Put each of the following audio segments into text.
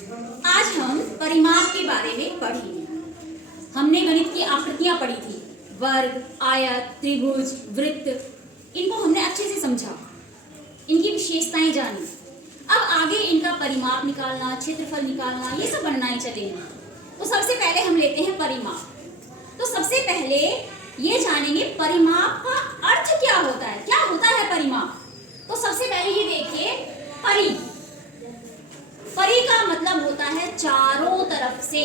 आज हम परिमाप के बारे में पढ़ेंगे। हमने गणित की आकृतियां पढ़ी थी, वर्ग, आयत, त्रिभुज, वृत्त। इनको हमने अच्छे से समझा, इनकी विशेषताएं जानी। अब आगे इनका परिमाप निकालना, क्षेत्रफल निकालना, ये सब गणनाएं चलेंगी। तो सबसे पहले हम लेते हैं परिमाप। तो सबसे पहले ये जानेंगे परिमाप का अर्थ क्या होता है, क्या होता है परिमाप। तो सबसे पहले ये देखिए, परि का मतलब होता है चारों तरफ से।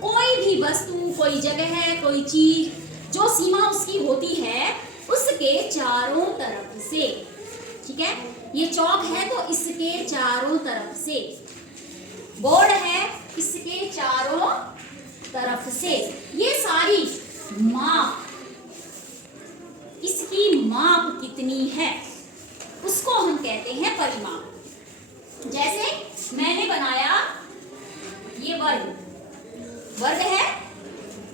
कोई भी वस्तु, कोई जगह है, कोई चीज, जो सीमा उसकी होती है उसके चारों तरफ से। ठीक है, ये चौक है तो इसके चारों तरफ से, बोर्ड है इसके चारों तरफ से। ये सारी माप, इसकी माप कितनी है उसको हम कहते हैं परिमाप। जैसे मैंने बनाया ये वर्ग है,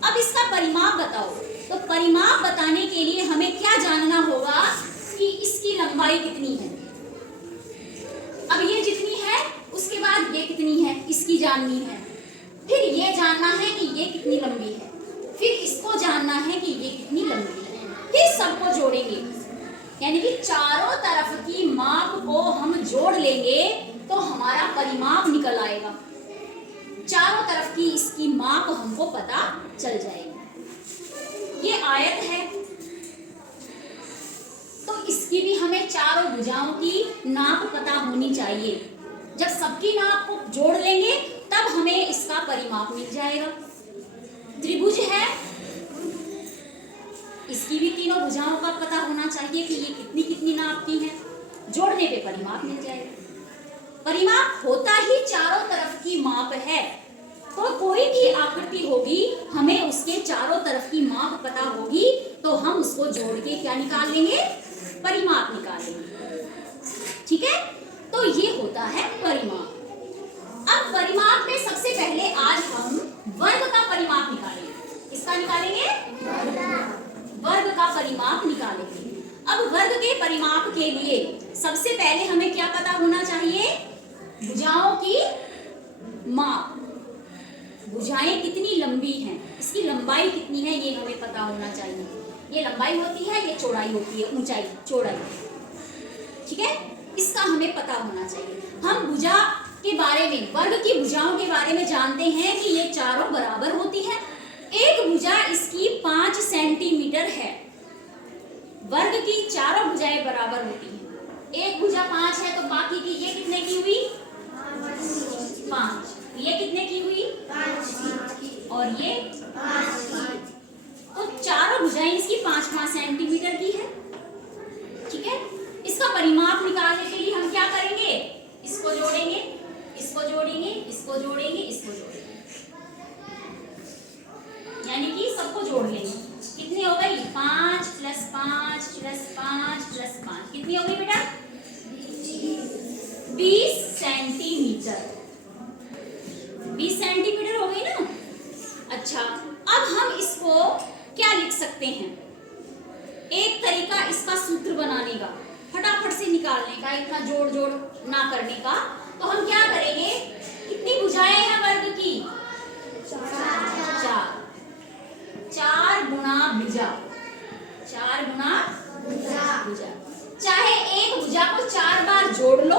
अब इसका परिमाप बताओ। तो परिमाप बताने के लिए हमें क्या जानना होगा कि इसकी लंबाई कितनी है। अब ये जितनी है उसके बाद ये कितनी है इसकी जाननी है, फिर ये जानना है कि ये कितनी लंबी है, फिर इसको जानना है कि ये कितनी लंबी है, फिर सबको जोड़ेंगे। यानी कि चारों तरफ की माप को हम जोड़ लेंगे तो हमारा परिमाप निकल आएगा। चारों तरफ की इसकी माप हमको पता चल जाएगी। ये आयत है तो इसकी भी हमें चारों भुजाओं की नाप पता होनी चाहिए। जब सबकी नाप को जोड़ लेंगे तब हमें इसका परिमाप मिल जाएगा। त्रिभुज है, इसकी भी तीनों भुजाओं का पता होना चाहिए कि ये कितनी कितनी नाप की है, जोड़ने पे परिमाप मिल जाएगा। परिमाप होता ही चारों तरफ की माप है। तो कोई भी आकृति होगी, हमें उसके चारों तरफ की माप पता होगी तो हम उसको जोड़ के क्या निकाल लेंगे, परिमाप निकाल लेंगे। ठीक है, तो ये होता है परिमाप। अब परिमाप में सबसे पहले आज हम वर्ग का परिमाप निकालेंगे। किसका निकालेंगे? वर्ग का परिमाप निकालेंगे। अब वर्ग के परिमाप के लिए सबसे पहले हमें क्या पता होना चाहिए, भुजाओं की माप। भुजाएं कितनी लंबी हैं, इसकी लंबाई कितनी है ये हमें पता होना चाहिए। ये लंबाई होती है, ये चौड़ाई होती है, ऊंचाई चौड़ाई। ठीक है, इसका हमें पता होना चाहिए। हम भुजा के बारे में, वर्ग की भुजाओं के बारे में जानते हैं कि ये चारों बराबर होती है। एक भुजा इसकी 5 सेंटीमीटर है। वर्ग की चारों भुजाएं बराबर होती हैं। एक भुजा 5 है तो बाकी की ये कितने की हुई, 5। ये कितने की हुई, 5 और ये 5। तो चारों भुजाएं इसकी 5-5 सेंटीमीटर की है। ठीक है, इसका परिमाप निकालने के लिए हम क्या करेंगे, इसको जोड़ेंगे, इसको जोड़ेंगे, इसको जोड़ेंगे, इसको जोड़ेंगे, यानी कि सबको जोड़ लेंगे। कितनी हो गई, 5 + 5 + 5 + 5 कितनी हो गई बेटा, 20 सेंटीमीटर। 20 सेंटीमीटर हो गई ना। अच्छा, अब हम इसको क्या लिख सकते हैं, एक तरीका इसका सूत्र बनाने का, फटाफट से निकालने का, इतना जोड़ जोड़ ना करने का। तो हम क्या करेंगे, कितनी भुजाएं हैं वर्ग की, 4। 4 गुणा भुजा, 4 गुणा भुजा। चाहे एक भुजा को 4 बार जोड़ लो,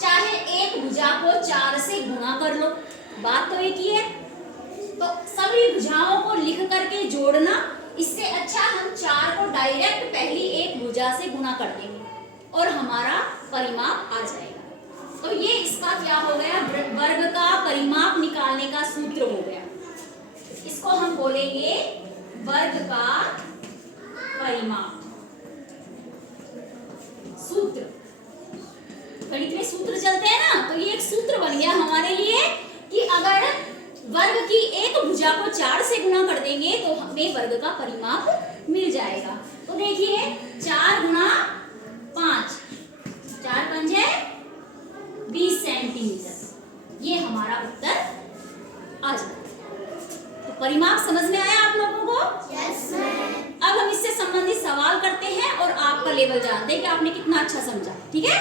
चाहे एक भुजा को 4 से गुणा कर लो, बात तो एक ही है। तो सभी भुजाओं को लिख करके जोड़ना, इससे अच्छा हम 4 को डायरेक्ट पहली एक भुजा से गुणा कर देंगे और हमारा परिमाप आ जाएगा। तो ये इसका क्या हो गया, वर्ग का परिमाप निकालने का सूत्र हो गया। इसको हम बोलेंगे वर्ग का परिमाप सूत्र। गणित में सूत्र चलते हैं ना, तो ये एक सूत्र बन गया हमारे लिए कि अगर वर्ग की एक भुजा को 4 से गुणा कर देंगे तो हमें वर्ग का परिमाप मिल जाएगा। तो देखिए, 4 गुणा 5, 4 × 5 = 20 सेंटीमीटर, ये हमारा उत्तर आ जाएगा। तो परिमाप समझ में आया आप लोगों को? Yes ma'am. अब हम इससे संबंधित सवाल करते हैं और आपका लेवल जानते हैं कि आपने कितना अच्छा समझा। ठीक है।